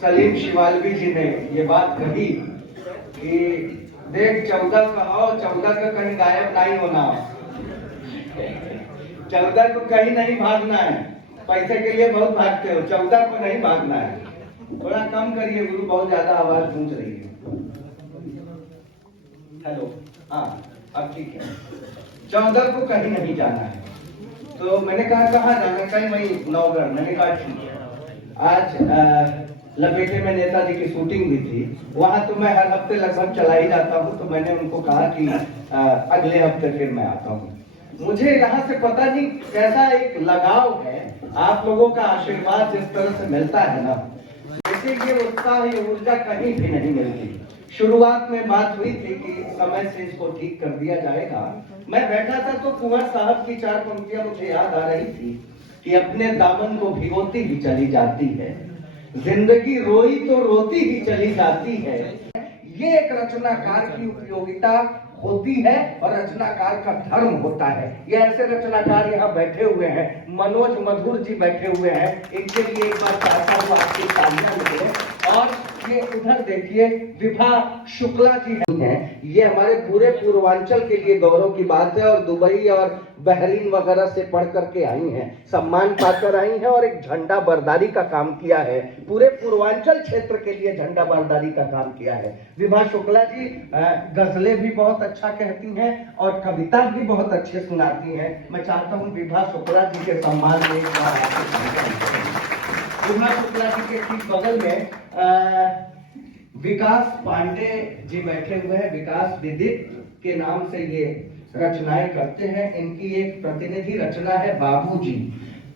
सलीम शिवालवी जी ने ये बात कही कि देख 14 का हो, 14 का कहीं गायब नहीं होना, 14 को कहीं नहीं भागना है। पैसे के लिए बहुत भागते हो, 14 को नहीं भागना है। थोड़ा कम करिए गुरु, बहुत ज्यादा आवाज गूंज रही है। हेलो, हाँ अब ठीक है। 14 को कहीं नहीं जाना है। तो मैंने कहा कहाँ जाना, कहीं वही नौगढ़। मैंने कहा ठीक है। आज लपेटे में नेताजी की शूटिंग भी थी, वहां तो मैं हर हफ्ते लगभग चला ही जाता हूँ। तो मैंने उनको कहा कि अगले हफ्ते फिर मैं आता हूँ। मुझे यहाँ से पता नहीं कैसा एक लगाव है, आप लोगों का आशीर्वाद जिस तरह से मिलता है ना, जैसे ये उत्साह, ये ऊर्जा कहीं भी नहीं मिलती। शुरुआत में बात हुई थी कि समय से इसको ठीक कर दिया जाएगा। मैं बैठा था तो कुंवर साहब की 4 पंक्तियां मुझे याद आ रही थी कि अपने दामन को भिगोती ही चली जाती है, जिंदगी रोई तो रोती ही चली जाती है। ये एक रचनाकार की उपयोगिता होती है और रचनाकार का धर्म होता है। ये ऐसे रचनाकार यहाँ बैठे हुए हैं, मनोज मधुर जी बैठे हुए हैं, इनके लिए एक बार चाहता हूँ आपकी तालियां निकले। और ये उधर देखिए विभा शुक्ला जी हैं, ये हमारे पूरे पूर्वांचल के लिए गौरव की बात है और दुबई और बहरीन वगैरह से पढ़ करके आई हैं, सम्मान पाकर आई हैं और एक झंडा बरदारी का काम किया है, पूरे पूर्वांचल क्षेत्र के लिए झंडा बरदारी का काम किया है। विभा शुक्ला जी गजलें भी बहुत अच्छा कहती हैं और कविता भी बहुत अच्छे सुनाती हैं। मैं चाहता हूँ विभा शुक्ला जी के सम्मान में विभा शुक्ला जी के ठीक बगल में विकास पांडे जी बैठे हुए हैं। विकास विदित के नाम से ये रचनाएं करते हैं। इनकी एक प्रतिनिधि रचना है बाबूजी।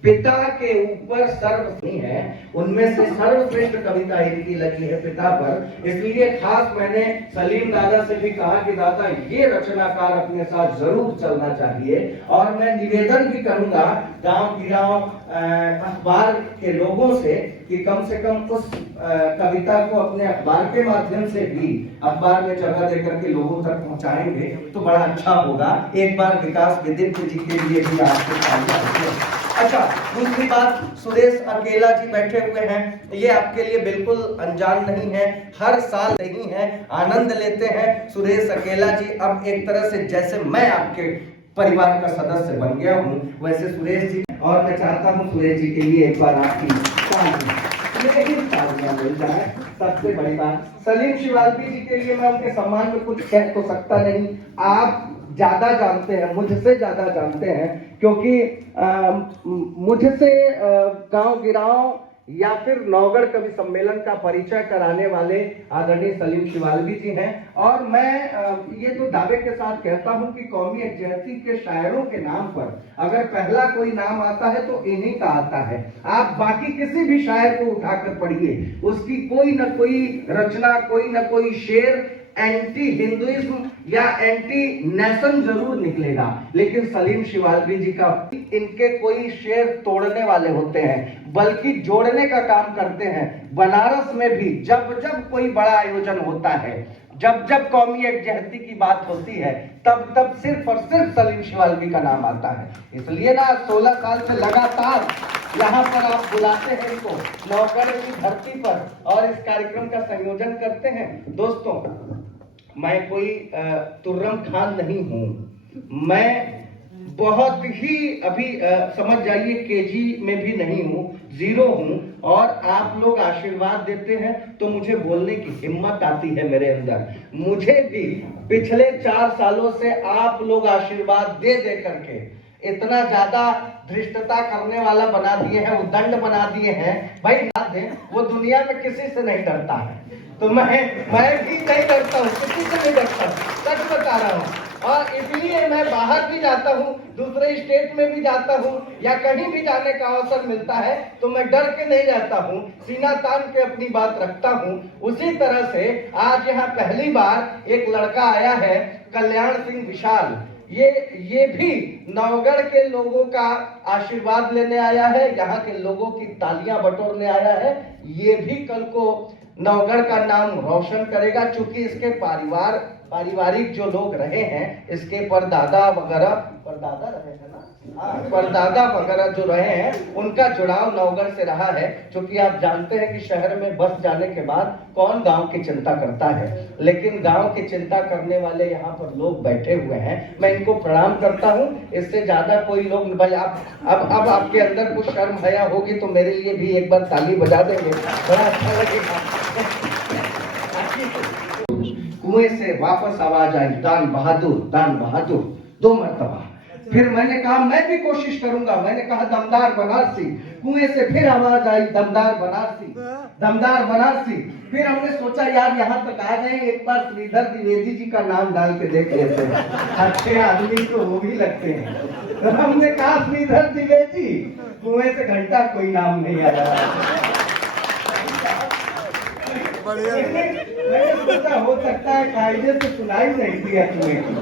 पिता के ऊपर सर्व है, उनमें से सर्वश्रेष्ठ कविता इनकी लगी है पिता पर। इसलिए खास मैंने सलीम दादा से भी कहा कि दादा ये रचनाकार अपने साथ जरूर चलना चाहिए। और मैं निवेदन भी करूंगा गांव गिराव अखबार के लोगों से कि कम से कम उस कविता को अपने अखबार के माध्यम से भी अखबार में जगह देकर के लोगों तक पहुंचाएंगे तो बड़ा अच्छा होगा। एक बार विकास विदित जी के लिए भी आपके सामने। अच्छा, दूसरी बात, सुरेश अकेला जी बैठे हुए हैं, ये आपके लिए बिल्कुल अनजान नहीं है, हर साल नहीं है, आनंद लेते हैं। सुरेश अकेला जी अब एक तरह से जैसे मैं आपके परिवार का सदस्य बन गया हूँ, वैसे सुरेश जी, और मैं चाहता हूँ सुरेश जी के लिए एक बार आपकी तालियां मिल जाए। सबसे बड़ी बात, सलीम शिवालवी जी के लिए मैं उनके सम्मान में कुछ कह तो सकता नहीं, आप ज्यादा जानते हैं, मुझसे ज्यादा जानते हैं, क्योंकि मुझसे गांव गिराव या फिर नौगढ़ कवि सम्मेलन का परिचय कराने वाले आदरणीय सलीम शिवालवी जी हैं। और मैं ये तो दावे के साथ कहता हूं कि कौमी यकजहती के शायरों के नाम पर अगर पहला कोई नाम आता है तो इन्हीं का आता है। आप बाकी किसी भी शायर को उठाकर पढ़िए, उसकी कोई न कोई रचना, कोई न कोई शेर एंटी हिंदुइज्म या एंटी नेशन जरूर निकलेगा, लेकिन सलीम शिवालवी जी का इनके कोई शेर तोड़ने वाले होते हैं बल्कि जोड़ने का काम करते हैं। बनारस में भी जब जब कोई बड़ा आयोजन होता है, जब जब कौमी यकजहती की बात होती है, तब तब सिर्फ और सिर्फ सलीम शिवालवी का नाम आता है। इसलिए ना 16 साल से लगातार यहाँ पर आप बुलाते हैं इनको नौगढ़ की धरती पर और इस कार्यक्रम का संयोजन करते हैं। दोस्तों, मैं कोई तुर्रम खान नहीं हूँ, मैं बहुत ही अभी समझ जाइए केजी में भी नहीं हूँ, 0 हूँ। और आप लोग आशीर्वाद देते हैं तो मुझे बोलने की हिम्मत आती है मेरे अंदर। मुझे भी पिछले 4 सालों से आप लोग आशीर्वाद दे दे करके इतना ज्यादा धृष्टता करने वाला बना दिए हैं, उद्दंड बना दिए हैं। भाई याद है, वो दुनिया में किसी से नहीं डरता है, तो मैं भी नहीं डरता हूँ, किसी से नहीं डरता, सच बता रहा हूँ। और इसलिए मैं बाहर भी जाता हूँ, दूसरे स्टेट में भी जाता हूँ या कहीं भी जाने का अवसर मिलता है तो मैं डर के नहीं रहता हूँ, सीना तान के अपनी बात रखता हूँ। उसी तरह से आज यहाँ पहली बार एक लड़का आया है, कल्याण सिंह विशाल, ये भी नौगढ़ के लोगों का आशीर्वाद लेने आया है, यहाँ के लोगों की तालियां बटोरने आया है। ये भी कल को नौगढ़ का नाम रोशन करेगा, चूंकि इसके पारिवारिक जो लोग रहे हैं, इसके परदादा वगैरह, परदादा रहे हैं ना, परदादा वगैरह जो रहे हैं उनका जुड़ाव नवगढ़ से रहा है। क्योंकि आप जानते हैं कि शहर में बस जाने के बाद कौन गांव की चिंता करता है, लेकिन गांव की चिंता करने वाले यहाँ पर लोग बैठे हुए हैं। मैं इनको प्रणाम करता हूँ। इससे ज्यादा कोई लोग भाई आप अब आपके अंदर कुछ शर्म हया होगी तो मेरे लिए भी एक बार ताली बजा देंगे, बड़ा अच्छा लगेगा। कुएं से वापस आवाज आई, दान बहादुर 2 मरतबा। फिर मैंने कहा मैं भी कोशिश करूंगा, मैंने कहा दमदार बनारसी। कुएं से फिर आवाज आई, दमदार बनारसी। फिर हमने सोचा यार यहाँ तक आ गए, एक बार श्रीधर द्विवेदी जी का नाम डाल के देख लेते हैं, अच्छे आदमी तो वो भी लगते हैं। तो हमने कहा श्रीधर द्विवेदी, कुएं से घंटा कोई नाम नहीं आया। मैंने सोचा हो सकता है कायदे से सुनाई नहीं दिया तुम्हें की।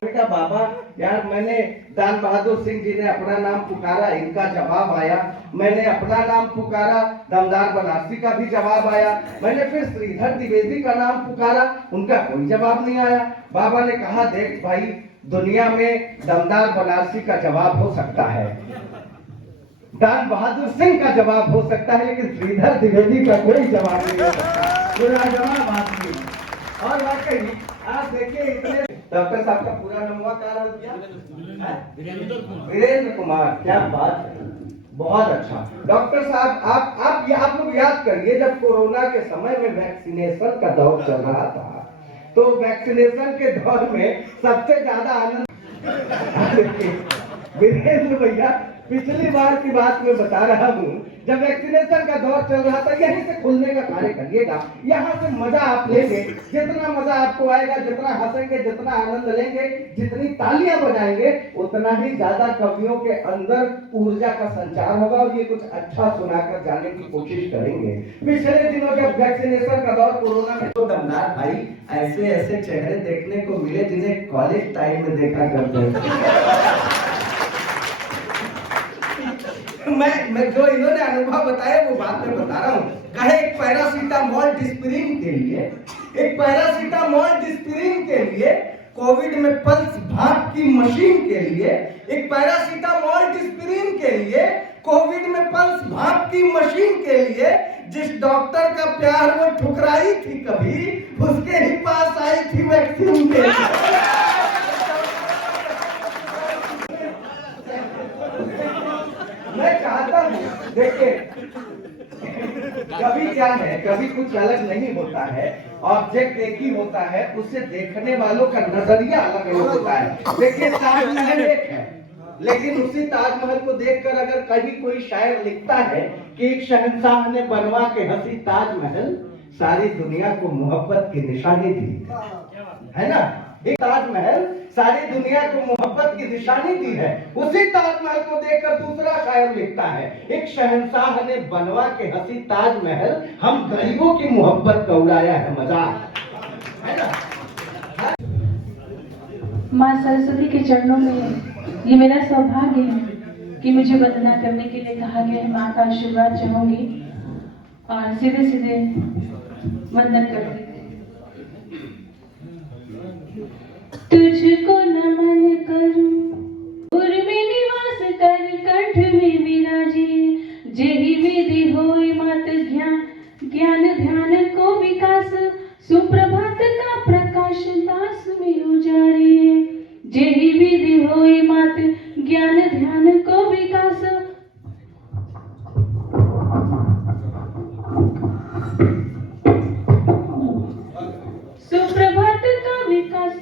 बेटा बाबा यार, मैंने दान बहादुर सिंह जी ने अपना नाम पुकारा, इनका जवाब आया। मैंने अपना नाम पुकारा, दमदार बनारसी का भी जवाब आया। मैंने फिर श्रीधर द्विवेदी का नाम पुकारा, उनका कोई जवाब नहीं आया। बाबा ने कहा देख भाई, दुनिया में दमदार बनारसी का जवाब हो सकता है, दान बहादुर सिंह का जवाब हो सकता है, लेकिन श्रीधर द्विवेदी का कोई जवाब नहीं हो सकता। जवाब आदमी। और वाकई आप देखिए, इतने डॉक्टर साहब का पूरा नाम क्या? वीरेंद्र कुमार। क्या बात है, बहुत अच्छा। डॉक्टर साहब आप लोग याद करिए, जब कोरोना के समय में वैक्सीनेशन का दौर चल रहा था, तो वैक्सीनेशन के दौर में सबसे ज्यादा आनंद वीरेंद्र भैया, पिछली बार की बात मैं बता रहा हूँ, जब वैक्सीनेशन का दौर चल रहा था, यहीं से खुलने का कार्य करिएगा, यहाँ से मजा आप लेंगे। जितना मजा आपको आएगा, जितना हंसेंगे, जितना आनंद लेंगे, जितनी तालियां बजाएंगे, उतना ही ज्यादा कवियों के अंदर ऊर्जा का संचार होगा और ये कुछ अच्छा सुनाकर जाने की कोशिश करेंगे। पिछले दिनों जब वैक्सीनेशन का दौर कोरोना में, तो दमदार भाई ऐसे ऐसे चेहरे देखने को मिले जिन्हें कॉलेज टाइम में देखा करते हैं। मैं जो इन्होंने अनुभव बताया वो बात मैं बता रहा हूँ। कहे एक पैरासीटामोल डिस्प्रिन के लिए, कोविड में पल्स भाप की मशीन के लिए, एक पैरासीटामोल डिस्प्रिन के लिए, कोविड में पल्स भाप की मशीन के लिए, जिस डॉक्टर का प्यार वो ठुकराई थी कभी, उसके ही पास आई थी वैक्सीन के लिए। मैं चाहता हूँ, देखिए कभी क्या है, कभी कुछ अलग नहीं होता है, ऑब्जेक्ट एक ही होता है, उसे देखने वालों का नजरिया अलग अलग होता है। देखिए ताजमहल एक है, लेकिन उसी ताजमहल को देखकर अगर कभी कोई शायर लिखता है कि एक शहंशाह ने बनवा के हंसी ताजमहल, सारी दुनिया को मोहब्बत की निशानी दी, है ना। एक ताजमहल सारी दुनिया को मोहब्बत की निशानी दी है। उसी ताजमहल को देखकर दूसरा शायर लिखता है, एक शहंशाह ने बनवा के हंसी ताजमहल, हम गरीबों की मोहब्बत का उड़ाया है मजाक, है ना। माँ सरस्वती के चरणों में ये मेरा सौभाग्य है कि मुझे वंदना करने के लिए कहा गया है। माँ का आशीर्वाद चाहूंगी और सीधे सीधे वंदन करूंगी। तुझको नमन करूं, उर में निवास कर, कंठ में विराजे, जेहि विधि होय मात ज्ञान ध्यान को विकास, सुप्रभात का प्रकाश दास में उजाड़े, जेहि विधि होय मात ज्ञान ध्यान को विकास। सुप्रभात का विकास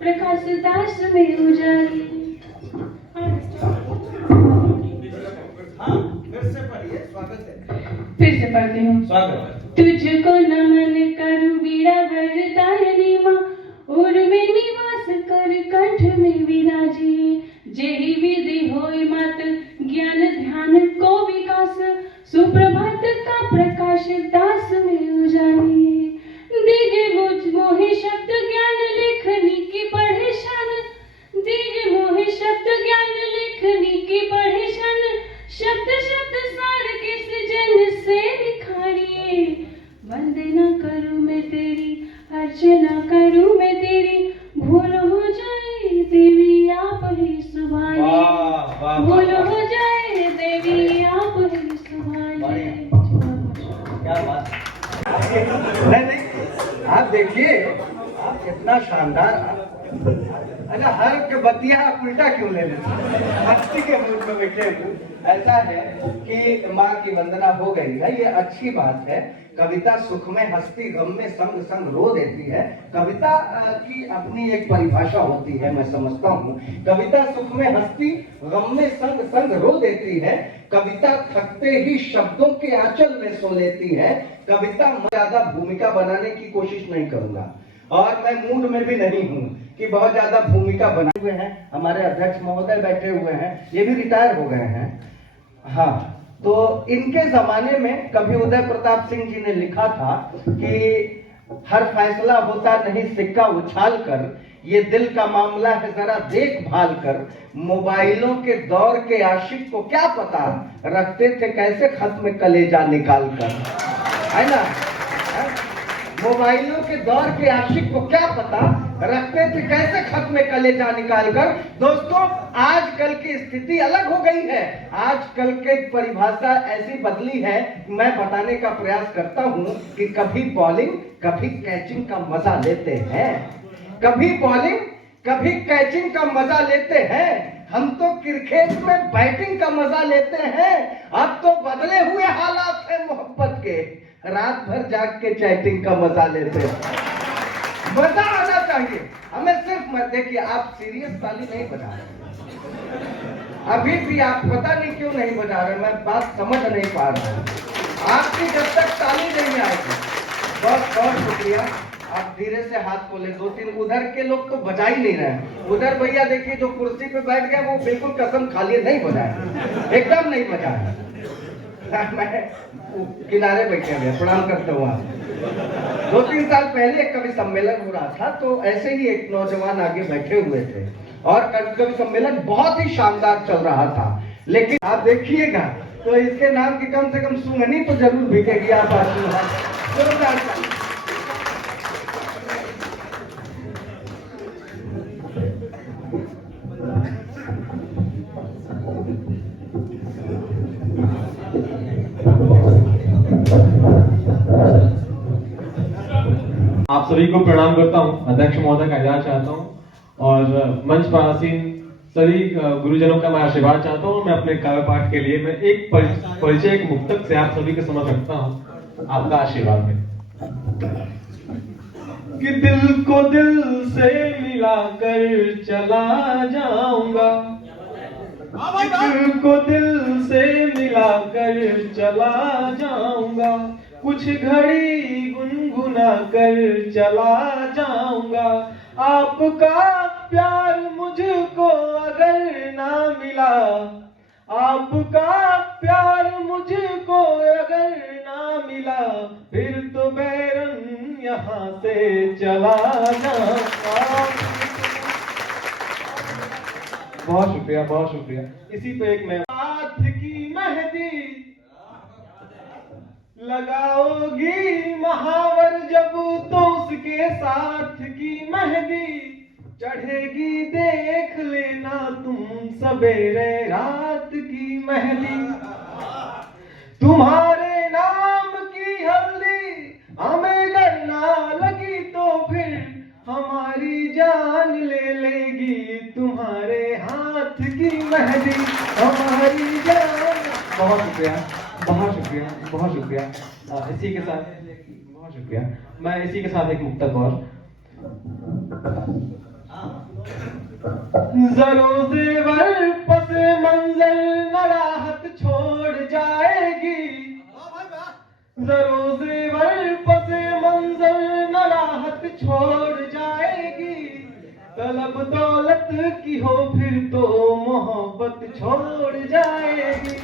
प्रकाश दास में उजाड़ी। फिर से पढ़ती हूँ। तुझको नमन करूं बीड़ा वरदायनी माँ, उर में निवास कर, कंठ में विराजे, जेहि विधि होय मात ज्ञान ध्यान को विकास, सुप्रभात का प्रकाश दास में उजाड़ी, दिव्य मुझ मोहि शब्द ज्ञान लेखनी की पढ़े शन, दिव्य मोहि शब्द ज्ञान लेखनी की पढ़े शन, शब्द शब्द सार किस जन से निखारिए, वंदना करूं मैं तेरी, अर्चना करूं मैं तेरी, भूल हो जाए देवी आप ही सुभानी। भूल हो जाए देवी आप ही संभालिए। क्या बात। नहीं आप देखिए, आप कितना शानदार। अच्छा, हर के बतिया आप उल्टा क्यों ले लेते हैं? मस्ती के मूड में बैठे हुए। ऐसा है कि माँ की वंदना हो गई है, ये अच्छी बात है। कविता सुख में हंसती, गम में संग संग रो देती है। कविता की अपनी एक परिभाषा होती है, मैं समझता हूँ। कविता सुख में हंसती, गम में संग संग रो देती है। कविता थकते ही शब्दों के आंचल में सो लेती है। कविता मैं ज्यादा भूमिका बनाने की कोशिश नहीं करूंगा, और मैं मूड में भी नहीं हूँ कि बहुत ज्यादा भूमिका बनाए हुए हैं। हमारे अध्यक्ष महोदय बैठे हुए हैं, ये भी रिटायर हो गए हैं। हाँ, तो इनके जमाने में कभी उदय प्रताप सिंह जी ने लिखा था कि हर फैसला होता नहीं सिक्का उछाल कर, ये दिल का मामला है जरा देखभाल कर। मोबाइलों के दौर के आशिक को क्या पता, रखते थे कैसे खत में कलेजा निकाल कर, है ना? मोबाइलों के दौर के आशिक को क्या पता, रखते थे कैसे खत में कलेजा निकाल कर। दोस्तों, आजकल की स्थिति अलग हो गई है। आजकल के परिभाषा ऐसी बदली है, मैं बताने का प्रयास करता हूं कि कभी बॉलिंग कभी कैचिंग का मजा लेते हैं। कभी बॉलिंग कभी कैचिंग का मजा लेते हैं। हम तो क्रिकेट में बैटिंग का मजा लेते हैं। अब तो बदले हुए हालात हैं मोहब्बत के, रात भर जाग के चैटिंग का मजा लेते हैं। मजा आना चाहिए हमें। सिर्फ देखिए, आप सीरियस ताली नहीं बजा रहे, अभी भी आप पता नहीं क्यों नहीं बजा रहे, मैं बात समझ नहीं पा रहा हूं। आपकी जब तक ताली नहीं आएगी। बहुत बहुत शुक्रिया। आप धीरे से हाथ खोले। 2-3 उधर के लोग तो बजा ही नहीं रहे। उधर भैया देखिए, जो कुर्सी पे बैठ गए वो बिल्कुल कसम खा लिए नहीं बजाए, एकदम नहीं बजाए। मैं किनारे बैठे हुए प्रणाम करता हूँ। आप 2-3 साल पहले एक कवि सम्मेलन हो रहा था, तो ऐसे ही एक नौजवान आगे बैठे हुए थे और कवि सम्मेलन बहुत ही शानदार चल रहा था। लेकिन आप देखिएगा तो इसके नाम की कम से कम सुंघनी तो जरूर बिकेगी। आप आशीर्वाद। आप सभी को प्रणाम करता हूं। अध्यक्ष महोदय का आभार चाहता हूं और मंच पर आसीन सभी गुरुजनों का मैं आशीर्वाद चाहता हूं। मैं अपने काव्य पाठ के लिए मैं एक परिचय एक मुक्तक से आप सभी के समक्ष रखता हूं, आपका आशीर्वाद में। कि दिल को दिल से मिलाकर चला जाऊंगा, दिल को दिल से मिलाकर चला जाऊंगा, कुछ घड़ी गुनगुना कर चला जाऊंगा। आपका प्यार मुझको अगर ना मिला, आपका प्यार मुझको अगर ना मिला, फिर तो बैरन यहाँ से चला जाऊंगा। बहुत शुक्रिया, बहुत शुक्रिया। इसी पे एक मैं हाथ की मेहंदी लगाओगी महावर जब, तो उसके साथ की मेहंदी चढ़ेगी, देख लेना तुम सवेरे रात की मेहंदी। तुम्हारे नाम की हल्दी हमें करना लगी, तो फिर हमारी जान ले लेगी, तुम्हारे हाथ की मेहंदी हमारी जान। बहुत शुक्रिया, बहुत शुक्रिया, बहुत शुक्रिया। इसी के साथ बहुत शुक्रिया। मैं इसी के साथ एक मुक्तक और। जरो जेवर पसे मंजर न राहत छोड़ जाएगी, जरो जेवर पसे मंजर न राहत छोड़ जाएगी। तलब दौलत की हो फिर तो मोहब्बत छोड़ जाएगी।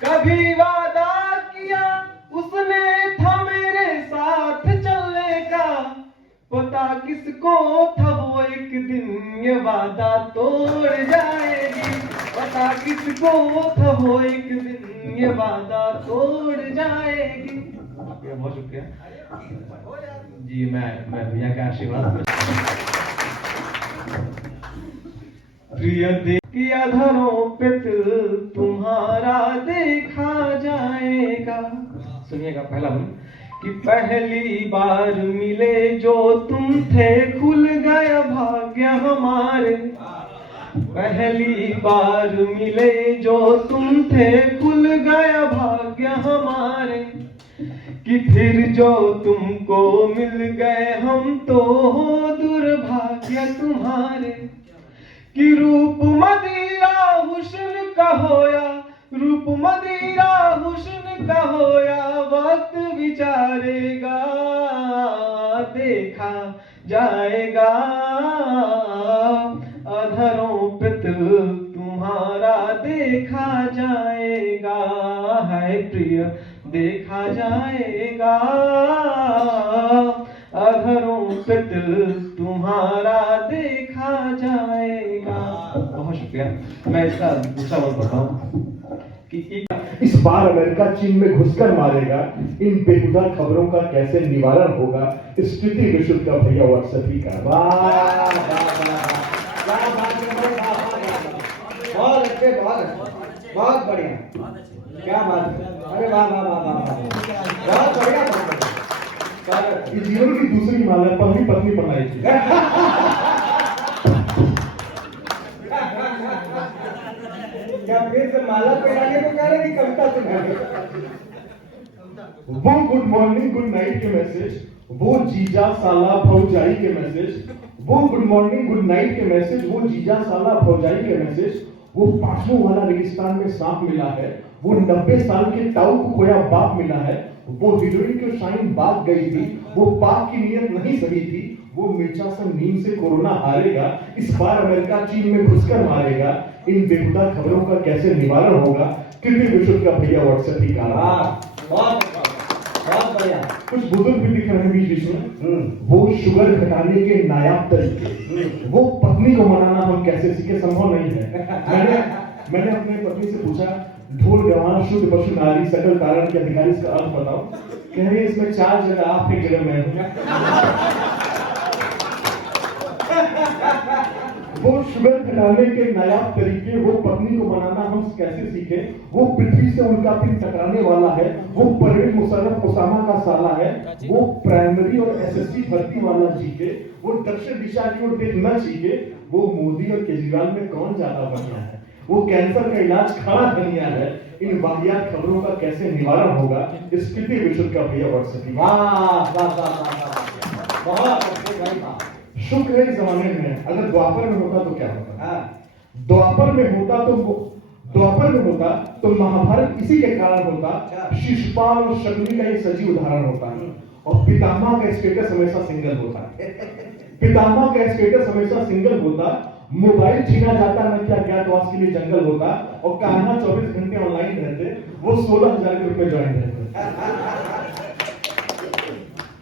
कभी वादा किया उसने था मेरे साथ चलने का, पता किसको था वो एक दिन ये वादा तोड़ जाएगी। पता किसको था वो एक दिन ये वादा तोड़ जाएगी। बहुत शुक्रिया जी। मैं भैया का आशीर्वाद प्रिय की अधरों पे तिल तुम्हारा देखा जाएगा। सुनिएगा पहला बोल कि पहली बार मिले जो तुम थे खुल गया भाग्य हमारे। पहली बार मिले जो तुम थे खुल गया भाग्य हमारे। कि फिर जो तुमको मिल गए हम तो हो दुर्भाग्य तुम्हारे। कि रूप मदिरा हुस्न का होया, रूप मदिरा हुस्न का होया, वक्त विचारेगा देखा जाएगा। अधरों पे तिल तुम्हारा देखा जाएगा, है प्रिय देखा जाएगा। अधरों पे तिल तुम्हारा देखा जाएगा। बहुत शुक्रिया। मैं इसका दूसरा वर्ड बताऊं कि इस बार अमेरिका चीन में घुसकर मारेगा, इन बेहुदा खबरों का कैसे निवारण होगा, स्थिति विशुद्ध का भैया व्हाट्सएप ही का। बहुत अच्छे, बहुत बढ़िया, क्या बात है। अरे वाह वाह वाह वाह, बहुत बढ़िया, बहुत बढ़िया। ये जीवन की दूसरी माला पहली पत्नी बनाई थी। क्या फिर से माला पहनाने को कह रहे कि कविता सुनाने? वो गुड मॉर्निंग गुड नाइट के मैसेज, वो जीजा साला भौजाई के मैसेज, वो गुड मॉर्निंग गुड नाइट के मैसेज, वो जीजा साला भौजाई के मैसेज, वो पांचों वाला रेगिस्तान में सांप मिला है, वो 90 साल के ताऊ को खोया बाप मिला है, वो हीरोइन की शाइन भाग गई थी, वो पाप की नीयत नहीं सही थी, वो मिर्चा सन नीम से कोरोना हारेगा, इस बार अमेरिका चीन में घुसकर मारेगा, इन बेहुदा खबरों का कैसे निवारण होगा, कृपया विशुद्ध का भैया व्हाट्सएप ही का। बहुत बढ़िया। कुछ बुजुर्ग भी दिख रहे हैं बीच में। वो शुगर घटाने के नायाब तरीके, वो पत्नी को मनाना हम कैसे सीखे, संभव नहीं है। मैंने अपने पत्नी से पूछा, ढोल गवान शुद्ध पशु नारी सकल कारण के अधिकारी, इसका अर्थ बताओ। कह रही इसमें 4 जगह आप, एक जगह मैं हूं। वो शुगर घटाने के नायाब तरीके, वो पत्नी को मनाना हम कैसे सीखे, वो पृथ्वी से उनका फिर टकराने वाला है, वो परवेज मुशर्रफ ओसामा का साला है, वो प्राइमरी और एसएससी भर्ती वाला जीके, वो दक्षिण दिशा की ओर देख न सीखे, वो मोदी और केजरीवाल में कौन ज्यादा बढ़िया है, वो कैंसर का इलाज खड़ा धनिया है, इन वाहियात खबरों का कैसे निवारण होगा, स्थिति विशुद्ध का भैया व्हाट्सएप। बहुत अच्छे भाई, वाह। शुक्र है इस जमाने में, अगर द्वापर में होता तो क्या होता? द्वापर में होता तो महाभारत इसी के कारण होता, शिशुपाल और शकुनी का ये सजीव उदाहरण होता है, और पितामह का स्टेटस हमेशा सिंगल होता है। पितामह का स्टेटस हमेशा सिंगल होता, मोबाइल छीना जाता न क्या ज्ञातवास के लिए जंगल होता, और कान्हा 24 घंटे ऑनलाइन रहते, वो 16,000 के रुपए ज्वाइन रहते।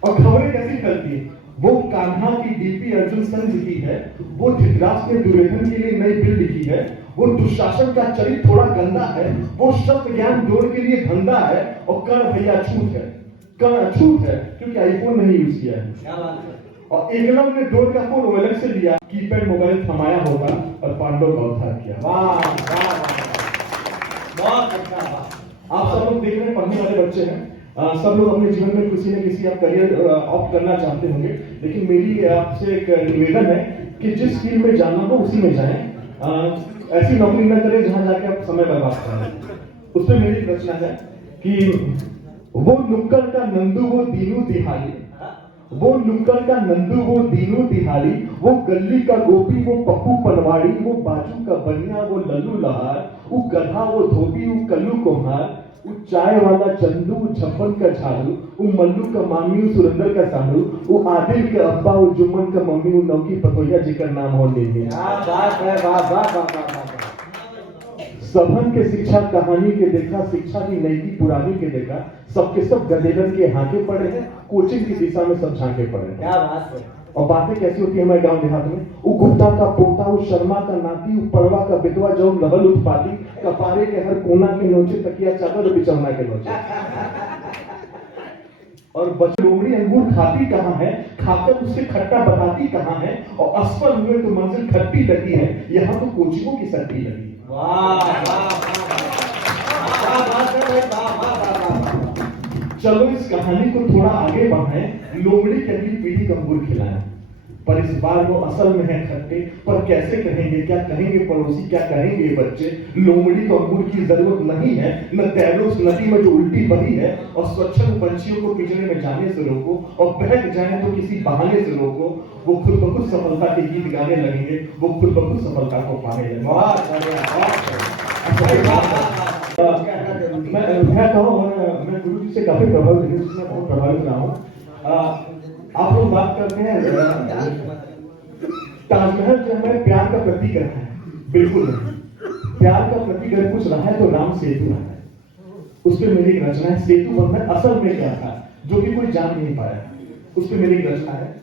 और खबरें कैसी फैलती है, वो कान्हा की डीपी अर्जुन संघ लिखी है, वो धृतराष्ट्र ने दुर्योधन के लिए नई बिल लिखी है, वो दुशासन का चरित्र थोड़ा गंदा है, वो शब्द ज्ञान जोड़ के लिए धंधा है, और कर्ण भैया छूट है, कर्ण अछूत है क्योंकि आईफोन नहीं यूज किया है। और एकलव्य ने डोर का फोन ओएलएक्स से लिया, कीपैड मोबाइल थमाया होगा और पांडव का उद्धार किया। बहुत अच्छा। आप सब लोग देख रहे हैं, पढ़ने वाले बच्चे हैं, सब लोग अपने जीवन में किसी न किसी आप करियर ऑप्ट करना चाहते होंगे, लेकिन मेरी आपसे एक निवेदन है कि जिस फील्ड में जाना हो उसी में जाएं, ऐसी नौकरी न करें जहां जाके आप समय बर्बाद करें। उसमें मेरी रचना है कि वो नुक्कड़ का नंदू वो दीनू दिहाड़ी, वो नुक्कड़ का नंदू वो दीनू दिहाड़ी, वो गली का गोपी वो पप्पू पनवाड़ी, वो बाजू का बनिया वो लल्लू लहार, वो गधा वो धोबी वो कल्लू कुम्हार, वो चाय वाला चंदू वो छप्पन का झाड़ू, वो मल्लू का मामी वो सुरेंद्र का साड़ू, वो आदिल के अब्बा वो जुम्मन का मम्मी वो नौकी पतोया जिकर नाम हो लेंगे। सभन के शिक्षा कहानी के देखा, शिक्षा की नई की पुरानी के देखा, सबके सब गदेलन के हाथे पड़े हैं, कोचिंग की दिशा में सब झांके पड़े हैं। क्या बात है। और बातें कैसी होती है हमारे गांव देहात में, वो गुप्ता का पोता वो शर्मा का नाती, वो पड़वा का बिटवा जो लहल उत्पाती, कपारे के हर कोना के नोचे तकिया चादर बिचौना के नोचे। और बच्चे लोमड़ी अंगूर खाती कहाँ है, खाकर उससे खट्टा बताती कहाँ है, और असफल हुए तो मंजिल खट्टी लगी है, यहाँ तो कोचिंगों की सट्टी लगी। चलो इस कहानी को थोड़ा आगे बढ़ाएं, लोमड़ी की अगली पीढ़ी को अंगूर खिलाएं, पर इस बार वो असल में है खट्टे, पर कैसे कहेंगे, क्या कहेंगे पड़ोसी, क्या कहेंगे बच्चे। लोमड़ी को अंगूर की जरूरत नहीं है, न तैरो उस नदी में जो उल्टी बही है, और स्वच्छंद पंछियों को पिंजरे में जाने से रोको, और बहक जाए तो किसी बहाने से रोको। वो खुद ब खुद सफलता के गीत गाने लगेंगे, वो खुद ब खुद सफलता को पाने लगेंगे। मैं गुरु जी से काफी प्रभावित हूँ, इसमें बहुत प्रभावित रहा हूँ। आप लोग बात करते हैं ताजमहल जो हमें प्यार का प्रतीक रहा है, बिल्कुल नहीं। प्यार का प्रतीक अगर कुछ रहा है तो राम सेतु रहा है। उस पर मेरी एक रचना है, सेतु बंधन असल में क्या था जो कि कोई जान नहीं पाया, उस पर मेरी एक रचना है।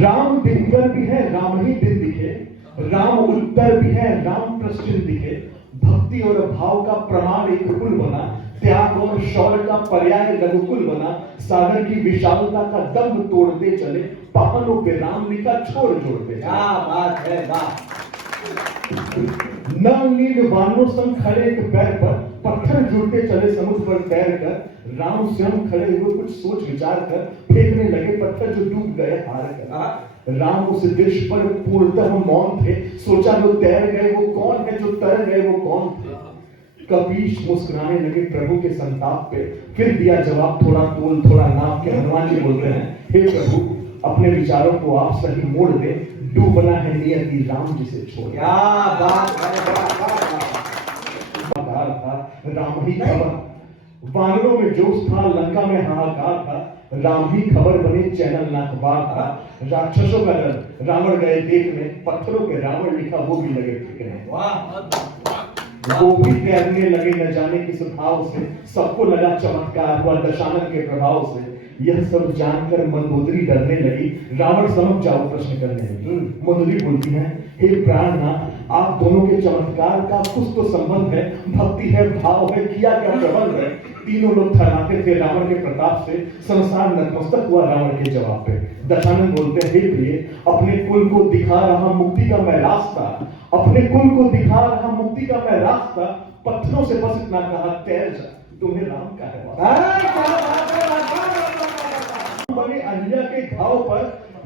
राम दिनकर भी है, राम ही दिन दिखे, राम उत्तर भी है, राम पश्चिम दिखे, भक्ति और भाव का प्रमाण एक कुल बना, त्याग और शौर्य का पर्याय रघुकुल बना, सागर की विशालता का दम तोड़ते चले, पहाड़ों पे राम लिखा छोड़ जोड़ते। क्या बात है, वाह। नील वानों संग खड़े एक पैर पर, पत्थर जुड़ते चले समुद्र पर तैर कर, राम स्वयं खड़े हुए कुछ सोच विचार कर, फेंकने लगे पत्थर जो डूब गए हार कर। राम उस देश पर पूर्णतः मौन थे, सोचा जो तैर गए वो कौन है, जो तर गए वो कौन थे। कपीश मुस्कुराने लगे प्रभु के संताप पे, फिर दिया जवाब थोड़ा तोल थोड़ा नाप के। हनुमान जी बोलते हैं, हे प्रभु अपने विचारों को आप सही मोड़ दे, डूबना है नियति राम जिसे छोड़। क्या बात था, राम ही खबर, वानरों में जोश था, लंका में हाहाकार था, राम ही खबर बने चैनल ना अखबार था। राक्षसों का डर रावण गए देखने, पत्थरों पे रावण लिखा वो भी लगे फेंकने। वो भी तैरने लगे न जाने किस भाव से, सबको लगा चमत्कार हुआ दशानन के प्रभाव से। यह सब जानकर मंदोदरी डरने लगी, रावण समझ जाओ प्रश्न करने लगी। मंदोदरी बोलती है, हे प्राणनाथ आप दोनों के चमत्कार का कुछ तो संबंध है, भक्ति है, भाव है, किया क्या प्रबंध है। तीनों लोग थर्राते थे रावण के प्रताप से, संसार नतमस्तक हुआ रावण के जवाब पे। दशानन बोलते हैं, हे प्रिय अपने कुल को दिखा रहा मुक्ति का मैं रास्ता, अपने कुल को दिखा रहा मुक्ति का मैं रास्ता, पत्थरों से बस इतना कहा तैर जा, तुम्हें राम का है। बने अहिल्या के घाव पर,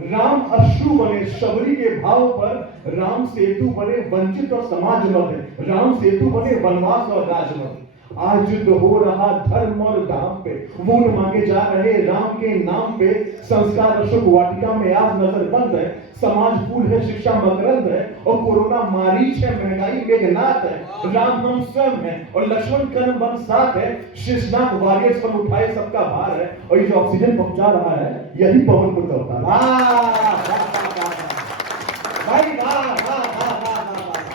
राम अश्रु बने शबरी के भाव पर, राम सेतु बने वंचित और समाज मध्य, राम सेतु बने वनवास और राजमध्य। आज युद्ध हो रहा धर्म और धाम पे, वोट मांगे जा रहे राम के नाम पे, संस्कार अशोक वाटिका में आज नजर बंद है, समाज फूल है शिक्षा मकरंद है, और कोरोना मारीच है महंगाई मेघनाथ है। राम हम स्वयं है और लक्ष्मण कर्म बन साथ है, शेषनाग वॉरियर्स पर उठाए सबका भार है, और ये जो ऑक्सीजन पहुंचा रहा है यही पवन पुत्र अवतार। भाई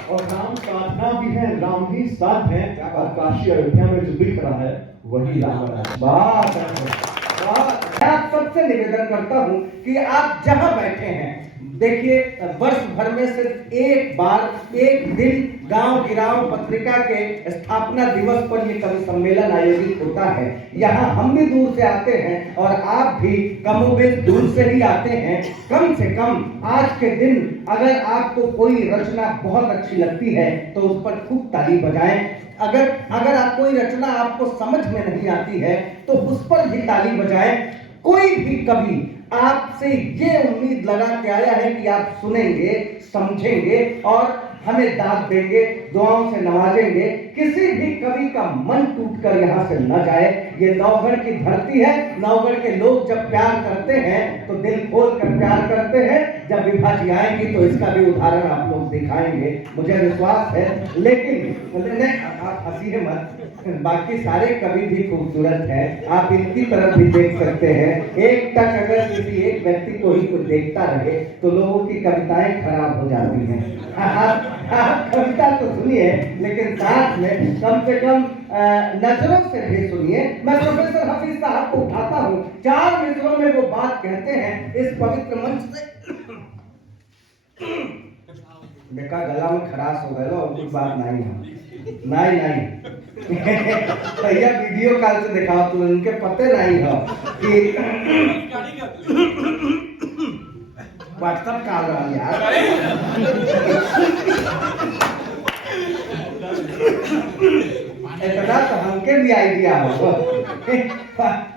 और राम साधना भी है, राम ही साथ है, और काशी अयोध्या में जो दिख रहा है वही राम है। मैं आप सबसे निवेदन करता हूं कि आप जहां बैठे हैं, देखिए वर्ष भर में सिर्फ एक बार एक दिन गांव गिराव पत्रिका के स्थापना दिवस पर ये कवि सम्मेलन आयोजित होता है। यहाँ हम भी दूर से आते हैं और आप भी कमोबेश दूर से ही आते हैं। कम से कम आज के दिन अगर आपको कोई रचना बहुत अच्छी लगती है तो उस पर खूब ताली बजाएं। अगर आप कोई रचना आपको समझ में नहीं आती है तो उस पर भी ताली बजाएं। कोई भी कवि आपसे ये उम्मीद लगा के आया है कि आप सुनेंगे, समझेंगे और हमें दाद देंगे, दुआओं से नवाजेंगे। किसी भी कवि का मन टूटकर यहाँ से न जाए। ये नौगढ़ की धरती है। नौगढ़ के लोग जब प्यार करते हैं तो दिल खोल कर प्यार करते हैं। जब विभा जी आएंगी तो इसका भी उदाहरण आप लोग दिखाएंगे, मुझे विश्वास है। लेकिन आप हंसी है मत, बाकी सारे कवि भी खूबसूरत हैं। आप इनकी तरफ भी देख सकते हैं। एक टक अगर किसी एक व्यक्ति को ही कुछ देखता रहे तो लोगों की कविताएं खराब हो जाती हैं। आप कविता तो सुनिए लेकिन साथ में कम से कम नजरों से भी सुनिए। मैं प्रोफेसर हफीज साहब को उठाता हूँ, 4 मिनटों में वो बात कहते हैं इस पवित्र मंच से। देखा गला में खराश हो गया और कुछ बात नहीं है। नहीं भैया वीडियो कॉल से दिखाओ तो उनके पते नहीं हो कि व्हाट्सएप कॉल रहा यार। इतना तो हमके भी आइडिया हो।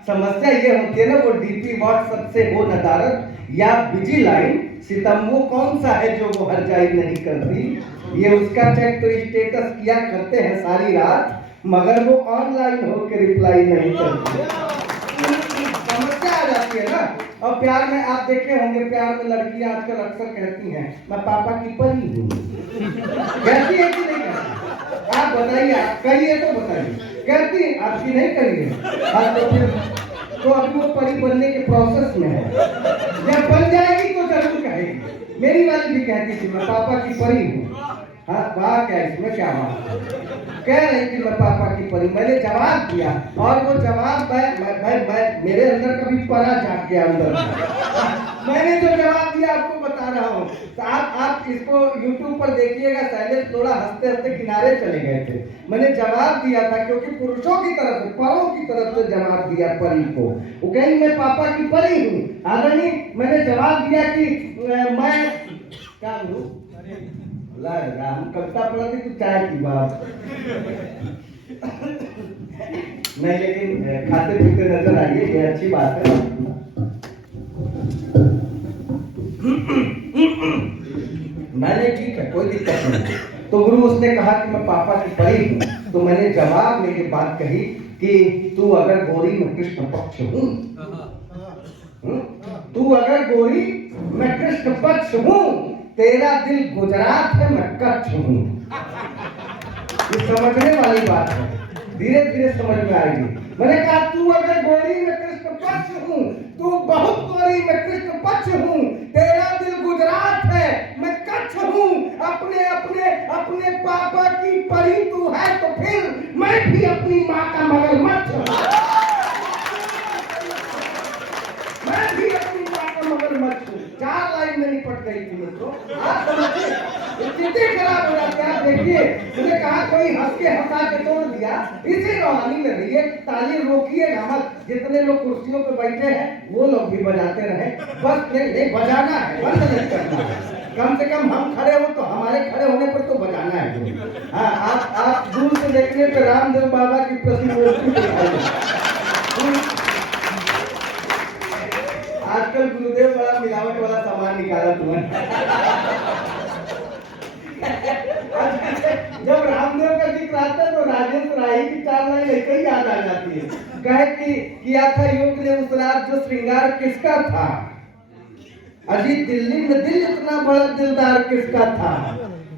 समस्या ये होती है ना, वो डीपी व्हाट्सएप से हो नदारत या बिजी लाइन सितम, वो कौन सा है जो वो हर जारी नहीं करती। ये उसका चेक तो स्टेटस किया करते हैं सारी रात, मगर वो ऑनलाइन होकर रिप्लाई नहीं करती। समस्या आ जाती है ना। और प्यार में आप देखे होंगे, प्यार में लड़कियां आजकल अक्सर कहती हैं मैं पापा की परी हूँ। कहती है कि नहीं कहती? आप बताइए, आप कहिए तो बताइए। कहती है, आपकी नहीं करिए। हाँ तो फिर तो अभी वो परी बनने के प्रोसेस में है, जब बन जाएगी तो जरूर कहेगी। मेरी वाली भी कहती थी मैं पापा की परी हूँ। हाँ वाह, क्या इसमें क्या बात, कह रही थी मैं पापा की परी। मैंने जवाब दिया और वो जवाब मैं मेरे अंदर कभी परा जाग गया अंदर। मैंने जो जवाब दिया आपको बता रहा हूँ, तो आप इसको YouTube पर देखिएगा। शैलेश थोड़ा हंसते हंसते किनारे चले गए थे। मैंने जवाब दिया था क्योंकि पुरुषों की तरफ से, परों की तरफ से जवाब दिया परी को। वो कहीं मैं पापा की परी हूँ। आदरणीय, मैंने जवाब दिया कि मैं क्या हूँ, हम कविता पढ़ा थी तो चाय की बात नहीं, लेकिन खाते पीते नजर आइए, ये अच्छी बात है। मैंने ठीक है, कोई दिक्कत नहीं। तो गुरु उसने कहा कि मैं पापा की परी हूँ, तो मैंने जवाब में ये बात कही कि तू अगर गोरी में कृष्ण पक्ष हूँ, तू अगर गोरी मैं कृष्ण पक्ष हूँ, तेरा दिल गुजरात है मैं कच्छ हूँ। ये समझने वाली बात है, धीरे धीरे समझ में आएगी। मैंने कहा तू अगर गोरी में कृष्ण पक्ष हूँ, तू बहुत गोरी में कृष्ण पक्ष हूँ, तेरा दिल गुजरात है मैं कच्छ हूँ। अपने अपने अपने पापा की परी तू है तो फिर मैं भी अपनी माँ का मगरमच्छ हूँ। मैं भी अपनी माँ का मगरमच्छ हूँ। 4 लाइन में निपट गई थी मित्रों। आप समझिए, स्थिति खराब हो जाती है। आप देखिए, मुझे कहा कोई हंस के हंसा के तोड़ दिया, इसी रोहानी में रहिए, ताली रोकिएगा मत। जितने लोग कुर्सियों पे बैठे हैं वो लोग भी बजाते रहे, बस नहीं बजाना है, बंद नहीं करना है। कम से कम हम खड़े हो तो हमारे खड़े होने पर तो बजाना है। हाँ, आप दूर से देखने पे रामदेव बाबा की प्रतिमूर्ति आजकल गुरुदेव बड़ा मिलावट वाला सामान निकाला तुम्हें। जब रामदेव का जिक्र आता है तो राजेंद्र राही की 4 लाइन ऐसे ही याद आ जाती है। कहे कि किया था योग ने उस रात जो श्रृंगार किसका था, अजी दिल्ली में दिल इतना बड़ा दिलदार किसका था।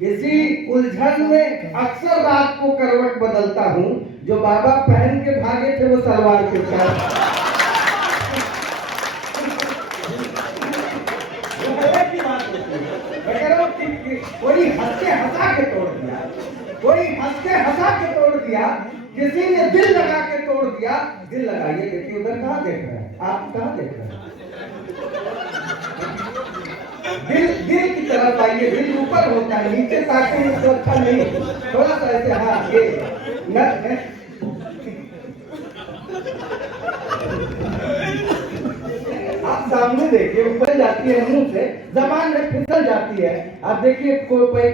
इसी उलझन में अक्सर रात को करवट बदलता हूँ, जो बाबा पहन के भागे थे वो सलवार किसका था। कोई हंस के हंसा के तोड़ दिया, कोई हंस के हंसा के तोड़ दिया, किसी ने दिल लगा के तोड़ दिया। दिल लगाइए, देखिए उधर कहाँ देख रहे हैं आप, कहाँ देख रहे हैं? दिल की तरफ आइए। दिल ऊपर होता है, नीचे ताकेंगे तो अच्छा नहीं। थोड़ा सा ऐसे, हाँ ये नट है। आप सामने देखिए, ऊपर जाती है मुंह से, जबान में फिसल जाती है। आप देखिए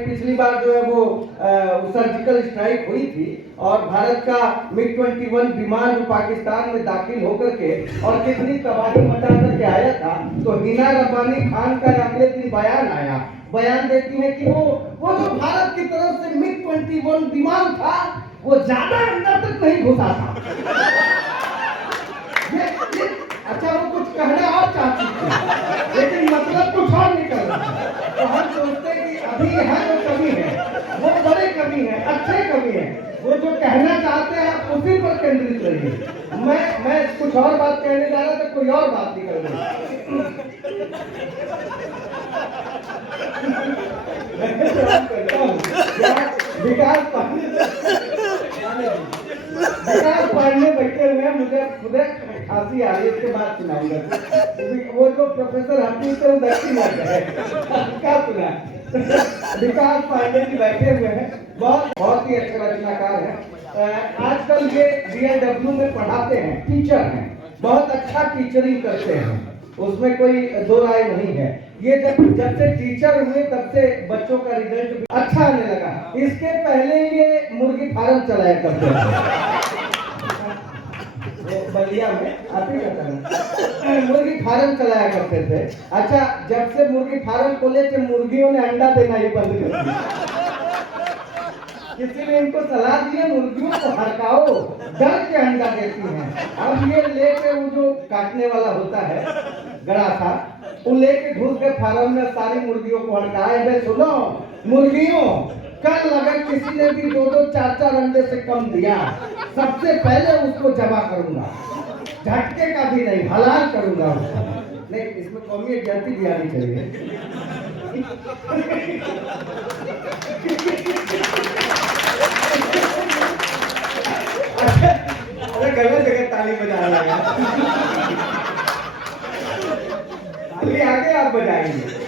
पिछली बार जो है वो सर्जिकल स्ट्राइक हुई थी और भारत का MiG-21 विमान जो पाकिस्तान में दाखिल होकर के और कितनी तबाही मचा करके आया था, तो हिना रब्बानी खान का अगले दिन बयान आया। बयान देती है कि वो जो भारत की तरफ से MiG-21 विमान था वो ज्यादा अंदर तक नहीं घुसा था। अच्छा, वो कुछ कहना और चाहती थी लेकिन मतलब कुछ और निकल रहा है। तो हम सोचते हैं कि अभी यहाँ जो कमी है वो बड़े कमी है, अच्छे कमी है। वो जो कहना चाहते हैं आप उसी पर केंद्रित रहिए। मैं कुछ और बात कहने जा रहा था, कोई और बात निकल रही। विकास पढ़ने बैठे हुए हैं, मुझे खुद खांसी आ रही है, इसके बाद सुनाऊंगा। वो जो प्रोफेसर हकीम थे वो दक्षिण आ गए, क्या सुना। विकास पांडे जी बैठे हुए हैं, बहुत ही अच्छे रचनाकार हैं। आजकल ये BLW में पढ़ाते हैं, टीचर हैं, बहुत अच्छा टीचरिंग करते हैं, उसमें कोई दो राय नहीं है। ये जब से टीचर हुए तब से बच्चों का रिजल्ट भी अच्छा आने लगा। इसके पहले ये मुर्गी फार्म चलाया करते थे बलिया में, आप ही कहते मुर्गी फार्म चलाया करते थे। अच्छा, जब से मुर्गी फार्म खोले थे मुर्गियों ने अंडा देना ही बंद कर दिया। किसी ने इनको सलाह दी है मुर्गियों को हड़काओ, डर के अंडा देती हैं। अब ये लेके वो जो काटने वाला होता है गड़ा था, वो लेके घुस के फार्म में सारी मुर्गियों को हड़काए। बे सुनो मुर्गियों, कल अगर किसी ने भी 2-2, 4-4 अंडे से कम दिया, सबसे पहले उसको जमा करूंगा, झटके का भी नहीं, हलाल करूंगा उसको। नहीं, इसमें कौमी एजेंसी भी आनी चाहिए। अरे गलत जगह ताली बजा लगा, ताली आगे आप बजाएंगे।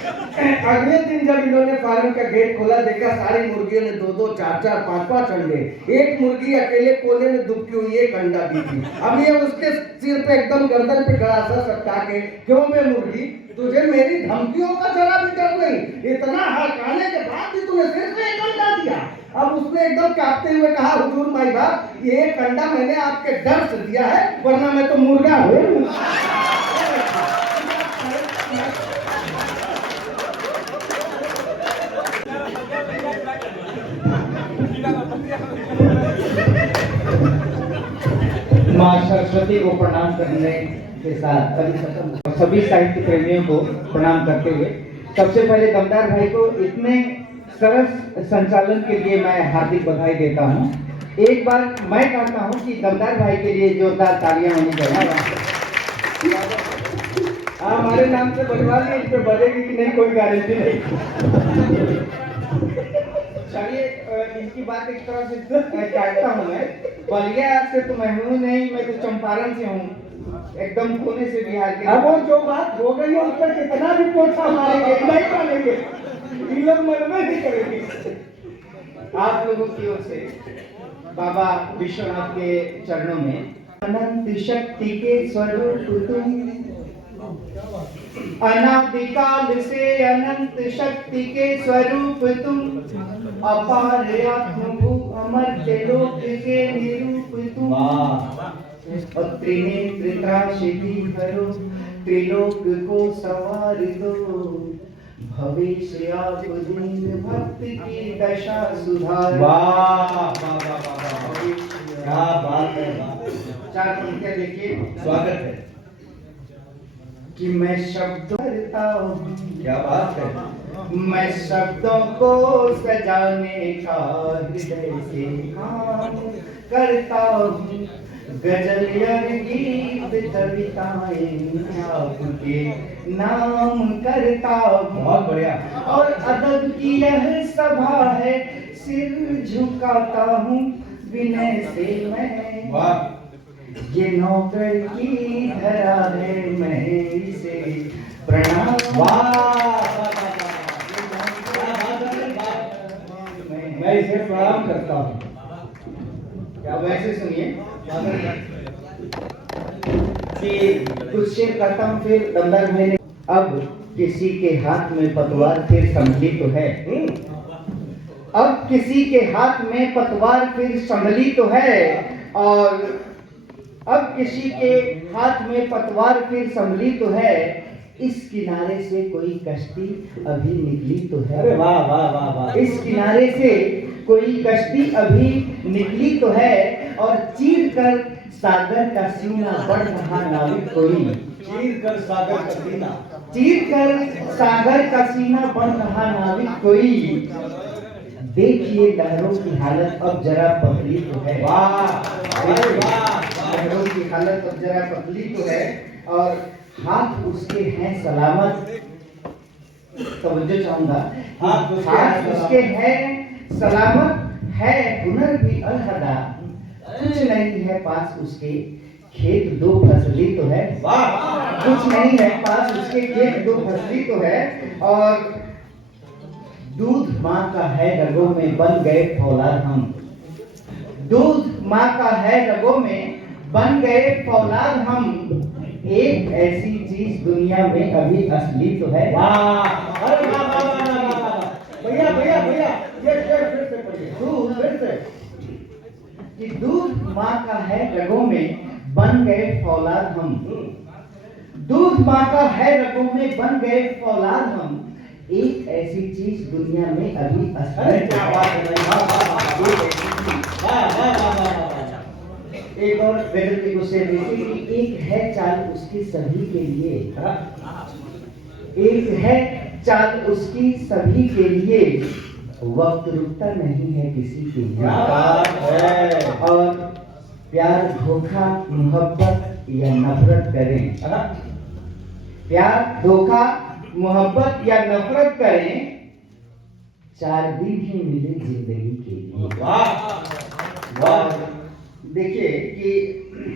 अगले दिन जब इन्होंने फार्म का गेट खोला, देखा सारी मुर्गियों ने 2-2, 4-4, 5-5 अंडे, एक मुर्गी अकेले कोने में दुबकी हुई एक अंडा दी थी। अब ये उसके सिर पे एकदम गर्दन पे खड़ा सा सटका के, क्यों बे मुर्गी, तुझे मेरी धमकियों का जरा भी डर नहीं, इतना हड़काने के बाद भी तूने सिर्फ एक अंडा दिया। अब उसने एकदम कांपते हुए कहा, हुजूर माई बाप, ये एक अंडा मैंने आपके डर से दिया है, वरना मैं तो मुर्गा हूँ। माँ सरस्वती को प्रणाम करने के साथ सभी साहित्य प्रेमियों को प्रणाम करते हुए, सबसे पहले दमदार भाई को इतने सरस संचालन के लिए मैं हार्दिक बधाई देता हूँ। एक बार मैं कहता हूँ कि दमदार भाई के लिए जोरदार तालियां होनी चाहिए। हमारे नाम से बनवा लिए, इस पे बजेगी कि नहीं कोई गारंटी नहीं। चलिए, इनकी बात एक तरह से काटता हूँ मैं। बलिया से तो मैं हूँ नहीं, मैं तो चंपारण से हूँ, एकदम कोने से बिहार के। अब वो जो बात हो गई है उस पर कितना भी पोछा मारेंगे नहीं मानेंगे, ये लोग मन में नहीं करेंगे। आप लोगों की ओर से बाबा विश्वनाथ के चरणों में, अनंत शक्ति के स्वरूप तुम, अनादिकाल से अनंत शक्ति के स्वरूप तुम, अपार आत्मभू अमर्त्य लोक के निरूप तुम, और त्रिनेत्र त्रासदी हरो, त्रिलोक को सवार दो, भविष्य आप दीन भक्त की दशा सुधार। वाह, क्या बात है। चार पंक्तियां देखिए। स्वागत है। कि मैं शब्द करता हूँ, क्या बात है। मैं शब्दों को सजाने का हृदय से काम करता हूँ, गजल और गीत कविताएं आपके नाम करता हूँ। बहुत बढ़िया। और अदब की यह सभा है, सिर झुकाता हूँ विनय से मैं। वाह, ये नौकर की धरा है, मैं इसे प्रणाम। मैं इसे प्रणाम करता हूँ। क्या वैसे सुनिए कि कुछ शेर करता हूँ, फिर दमदार भाई ने, अब किसी के हाथ में पतवार फिर संभली तो है, अब किसी के हाथ में पतवार फिर संभली तो है, और अब किसी के हाथ में पतवार फिर संभली तो है, इस किनारे से कोई कश्ती अभी निकली तो है। अरे वाह वाह वाह वाह। इस किनारे से कोई कश्ती अभी निकली तो है, और चीर कर सागर का सीना बढ़ रहा नाविक कोई। चीर कर सागर का सीना, चीर कर सागर का सीना बढ़ रहा नाविक कोई। देखिए लहरों की हालत अब जरा पतली तो है। वाह लहरों की हालत अब जरा पतली तो है, और हाथ उसके हैं सलामत। तवज्जो चाहूंगा, हाथ उसके हैं सलामत, है हुनर भी अलहदा, कुछ नहीं है पास उसके खेत दो फसली तो है। कुछ नहीं है पास उसके खेत दो फसली तो है, और दूध माँ का है रगों में बन गए फौलाद हम। दूध माँ का है रगों में, बन गए फौलाद हम। एक ऐसी चीज दुनिया में अभी असली तो है। वाह, अरे वाह वाह वाह वाह वाह वाह। भैया भैया भैया, ये फिर से पढ़िए, दूध फिर से। कि दूध माँ का है रगों में, बन गए फौलाद हम। दूध माँ का है रगों में, बन गए फौलाद हम। एक ऐसी चीज दुनिया में अभी असली अरे तो क्या है। बात है भाई, वाह वाह वाह वाह वाह वाह वाह वाह। एक और गजल के गुस्से देखिए कि एक है चाल उसकी सभी के लिए। एक है चाल उसकी सभी के लिए, वक्त रुकता नहीं है किसी के लिए। क्या बात है। और प्यार धोखा मोहब्बत या नफरत करें, प्यार धोखा मोहब्बत या नफरत करें, चार दिन ही मिले जिंदगी के लिए। वाह और देखिए कि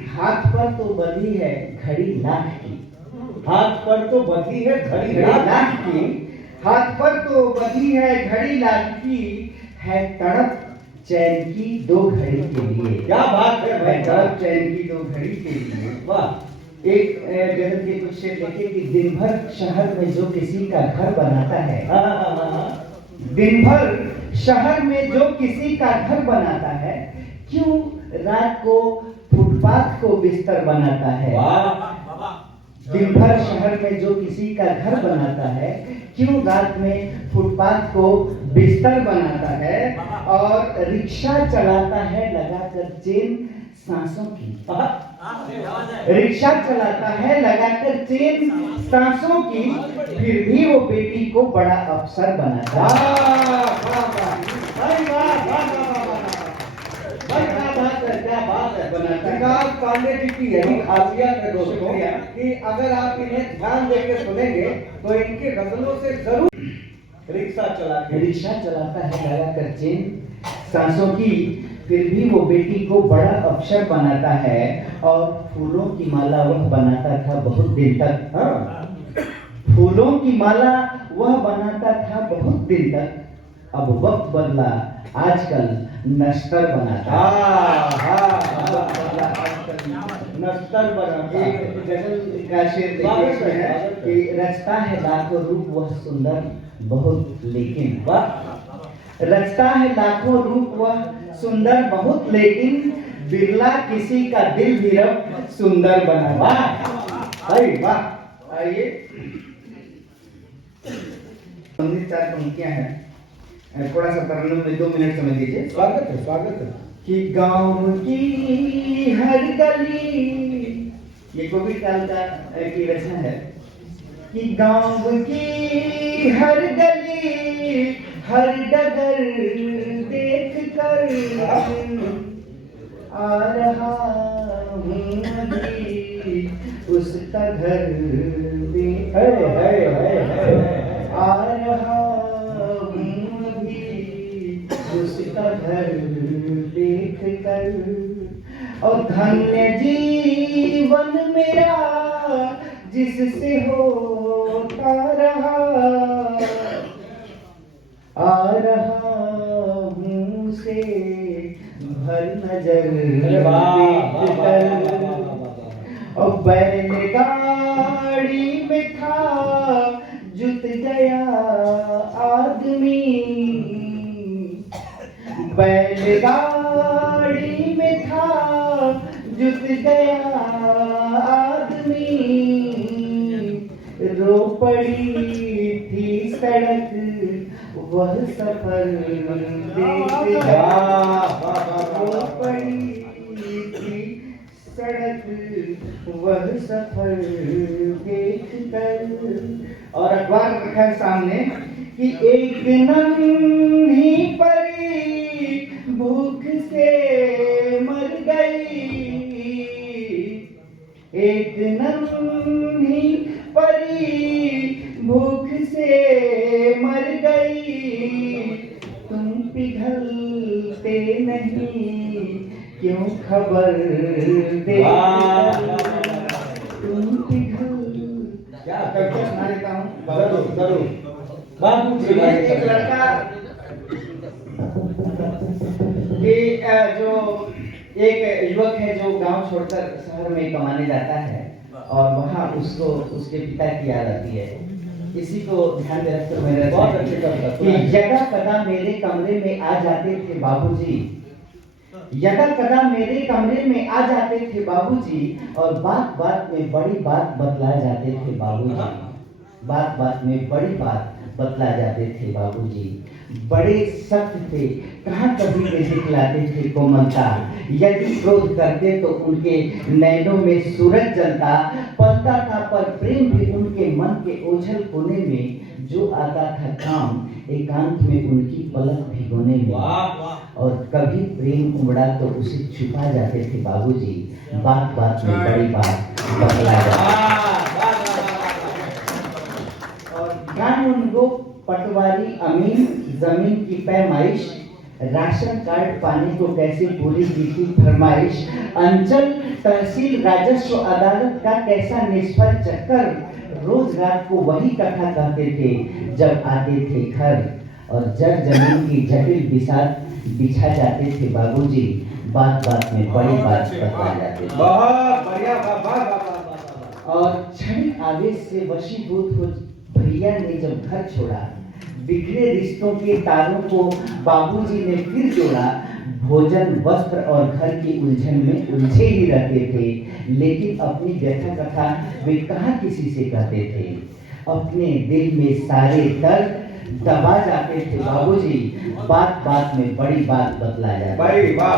हाथ पर तो बंधी है घड़ी लाख की। हाथ पर तो बंधी है घड़ी घड़ी लाख की, हाथ पर तो बंधी है घड़ी लाख की, है तड़प चैन की दो घड़ी के लिए। क्या बात है भाई, है तड़प चैन की दो घड़ी के लिए। वाह। एक गजल के कुछ शेर लिखे कि दिन भर शहर में जो किसी का घर बनाता है, दिन भर शहर में जो किसी का घर बनाता है, क्यों रात को फुटपाथ को बिस्तर बनाता है। दिन भर शहर में जो किसी का घर बनाता है, क्यों रात में फुटपाथ को बिस्तर बनाता है। और रिक्शा चलाता है लगाकर चेन सांसों की। रिक्शा चलाता है लगाकर चेन सांसों की, फिर भी वो बेटी को बड़ा अफसर बनाता है। क्या बात है। बनाता है। विकास पांडे जी की यही खासियत है दोस्तों कि अगर आप इन्हें ध्यान देकर सुनेंगे तो इनकी गजलों से जरूर रिक्शा चला के रिक्शा चलाता है लगाकर चेन सांसों की, फिर भी वो बेटी को बड़ा अफसर बनाता है। और फूलों की माला वह बनाता था बहुत दिन तक। फूलों की माला वह बनाता था बहुत दिन तक, अब वक्त बदला आजकल नश्तर बनाता नस्तर बनाता एक गजल का शेर देखिए इसमें है कि रचता है लाखों रूप वह सुंदर बहुत लेकिन। रचता है लाखों रूप वह सुंदर बहुत लेकिन, बिरला किसी का दिल भी रब सुंदर बना। भाई वाह। आइए 4 पंक्तियां हैं, थोड़ा सा तरन्नुम में 2 मिनट समय दीजिए। स्वागत है, स्वागत है। कि गांव की हर गली, ये कोविड काल का की रचना है। कि गांव की हर गली हर डगर देख कर आ रहा हूँ अभी उसका घर देख कर। आ रहा हूँ अभी उसका घर देख कर। और धन्य जीवन मेरा जिससे होता रहा, आ रहा हूँ से भर नजर देख कर। और बैलगाड़ी में था जुट गया आदमी, बैलगाड़ी में था जुट गया आदमी। रो पड़ी थी सड़क वह सफर देख कर। रो पड़ी थी सड़क वह सफर देख कर। और अखबार रखा है सामने कि एक नन्ही परी भूख से मर गई, एक नन्ही परी भूख से मर गई। तुम पिघलते नहीं क्यों खबर दे, तुम पिघल। क्या कविता सुना देता हूँ। जरूर जरूर। बाबू जी एक लड़का कि जो एक युवक है जो गांव छोड़कर शहर में कमाने जाता है और वहाँ उसको उसके पिता की याद आती है। इसी को ध्यान में रखकर मेरे बहुत अच्छी कविता कि यदा कदा मेरे कमरे में आ जाते थे बाबूजी, यदा कदा मेरे कमरे में आ जाते थे बाबूजी और बात बात में बड़ी बात बतला जाते थे बाबूजी, बात बात में बड़ी बात बतला जाते थे बाबूजी। बड़े सख्त थे, कहाँ कभी वे दिखलाते थे कोमलता, यदि क्रोध करते तो उनके नैनों में सूरज जलता, पलता था पर प्रेम भी उनके मन के ओझल कोने में जो आता था काम एकांत में उनकी पलक भिगोने में। और कभी प्रेम उमड़ा तो उसे छुपा जाते थे बाबूजी, बात बात में बड़ी बात बतला जाती। और ज्ञान उनको पटवारी अमीन, जमीन की पैमाइश, राशन कार्ड पाने को कैसे पूरी की थी फरमाइश, अंचल तहसील राजस्व अदालत का कैसा निष्फल चक्कर, रोज रात को वही कथा कहते थे जब आते थे घर। और जड़ जमीन की जटिल बिसात बिछा जाते थे बाबूजी, बात बात में बड़ी बात बतला जाते थे। बहुत बढ़िया, वाह। और क्षणिक आवेश से वशीभूत हो भैया ने जब घर छोड़ा, बिखरे रिश्तों के तारों को बाबूजी ने फिर जोड़ा। भोजन वस्त्र और घर की उलझन में उलझे ही रहते थे, लेकिन अपनी व्यथा कथा वे कहाँ किसी से कहते थे। अपने दिल में सारे दर्द दबा जाते थे बाबूजी, बात बात में बड़ी बात बतला जाती। भाई वाह।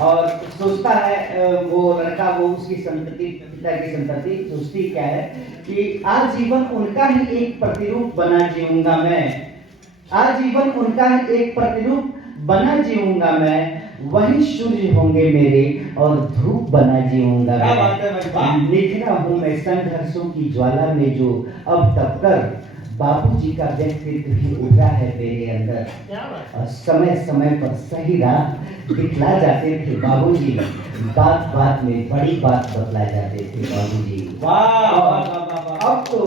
और सोचता है वो लड़का, वो उसकी संतति, पिता की संतति सोचती क्या है कि आजीवन उनका ही एक प्रतिरूप बना जीऊंगा मैं, आजीवन उनका ही एक प्रतिरूप बना जीऊंगा मैं, वही सूर्य होंगे मेरे और धूप बना जीऊंगा मैं। निखरा हूँ मैं संघर्षों की ज्वाला में जो अब तब कर, बाबूजी का व्यक्तित्व भी उभरा है मेरे अंदर। और समय समय पर सही राह दिखला जाते थे बाबूजी, बात बात में बड़ी बात बतला जाते थे बाबूजी। अब तो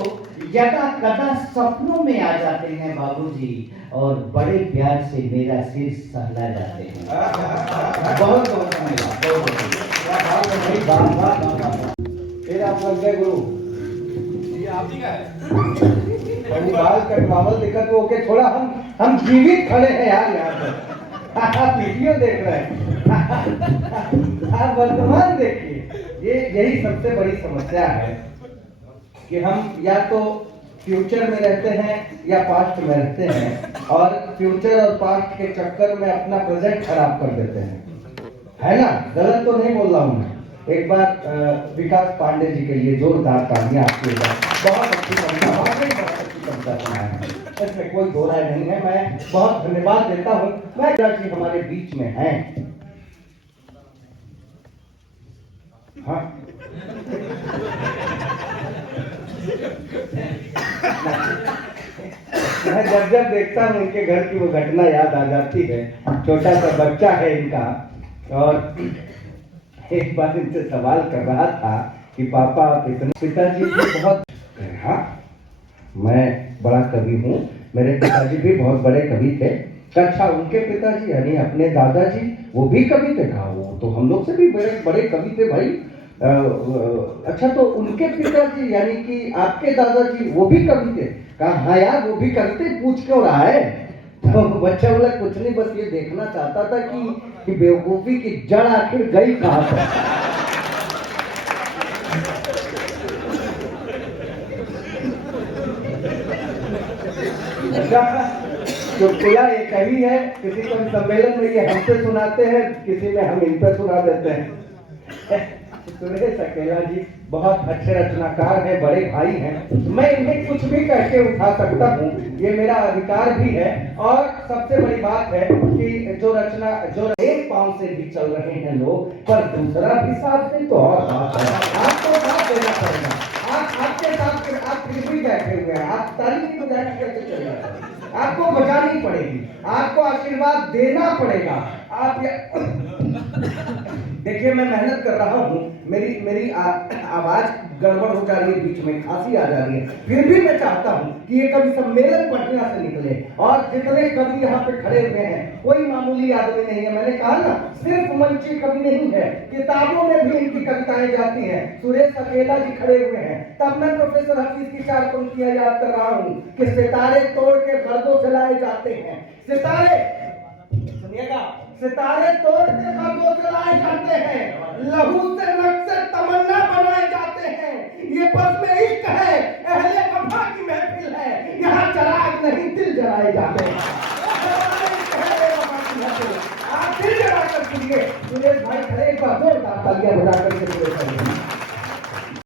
यदा कदा सपनों में आ जाते हैं बाबूजी और बड़े प्यार से मेरा सिर सहला जाते हैं। बहुत बहुत धन्यवाद, फिर आप लग गए गुरु, ये आप ही का है। बाल कटवावल दिक्कत वो के थोड़ा हम जीवित खड़े हैं यार यहाँ पर। आप वीडियो देख रहे हैं, आप वर्तमान देखिए। ये यही सबसे बड़ी समस्या है कि हम या तो फ्यूचर में रहते हैं या पास्ट में रहते हैं, और फ्यूचर और पास्ट के चक्कर में अपना प्रेजेंट खराब कर देते हैं, है ना? गलत तो नहीं बोल रहा हूँ मैं। एक बार विकास पांडे जी के लिए जोरदार तालियां आपके लिए। बहुत अच्छी कविता, वाकई बहुत अच्छी कविता सुनाया है, इसमें कोई दो राय नहीं है। मैं बहुत धन्यवाद देता हूँ। मैं जी हमारे बीच में हैं। हाँ मैं जब देखता हूँ इनके घर की वो घटना याद आ जाती है। छोटा सा बच्चा है इनका, और एक बार इनसे सवाल कर रहा था कि पापा आप इतने, पिताजी भी बहुत, हाँ मैं बड़ा कवि हूँ, मेरे पिताजी भी बहुत बड़े कवि थे। अच्छा, उनके पिताजी यानी अपने दादाजी वो भी कवि थे? कहा वो तो हम लोग से भी बड़े बड़े कवि थे भाई। अच्छा, तो उनके पिताजी यानी कि आपके दादाजी वो भी कवि थे? कहा हाँ यार वो भी करते, पूछ क्यों रहा है? तो बच्चा बोला कुछ नहीं, बस ये देखना चाहता था कि बेवकूफी की जड़ आखिर गई कहां पर। चुटकुला एक ही है, किसी को सम्मेलन में ये हमसे सुनाते हैं, किसी में हम इन पर सुना देते हैं। सुरेश अकेला जी बहुत अच्छे रचनाकार हैं, बड़े भाई हैं। मैं इन्हें कुछ भी कह के उठा सकता हूँ, ये मेरा अधिकार भी है। और सबसे बड़ी बात है कि जो रचना, जो एक पांव से भी चल रहे हैं लोग, पर दूसरा भी साथ नहीं तो और बात है। आपको साथ देना पड़ेगा। आपके साथ आप फिर भी बैठे हुए हैं, आप ताली नहीं बजा के कैसे चल रहे हैं? आपको बजानी पड़ेगी, आपको आशीर्वाद देना पड़ेगा। आप देखिए मैं मेहनत कर रहा हूँ, मेरी आवाज गड़बड़ हो जा रही है, बीच में खांसी आ जा रही है। फिर भी मैं चाहता हूं कि ये कवि सम्मेलन बढ़िया से निकले और जितने कवि यहाँ पे खड़े हुए हैं कोई मामूली आदमी नहीं है। मैंने कहा ना, सिर्फ मंची कवि नहीं है, किताबों में भी इनकी कविताएं जाती हैं। सुरेश अकेला जी खड़े हुए हैं, तब मैं प्रोफेसर हफीज की 4 पंक्तियां याद कर रहा हूं कि सितारे तोड़ के गर्दों से लाए जाते हैं। सितारे, सुनिएगा, सितारे तोड़ के गर्दों से लाए जाते हैं, लहू से नक्शे तमन्ना बनाए जाते हैं। ये बस में इश्क है, अहले वफा की महफिल है, यहाँ चराग नहीं दिल जलाए जाते हैं। आप दिल जला कर सुनिए, सुरेश भाई खड़े, एक बार जोरदार तालियां बजा करके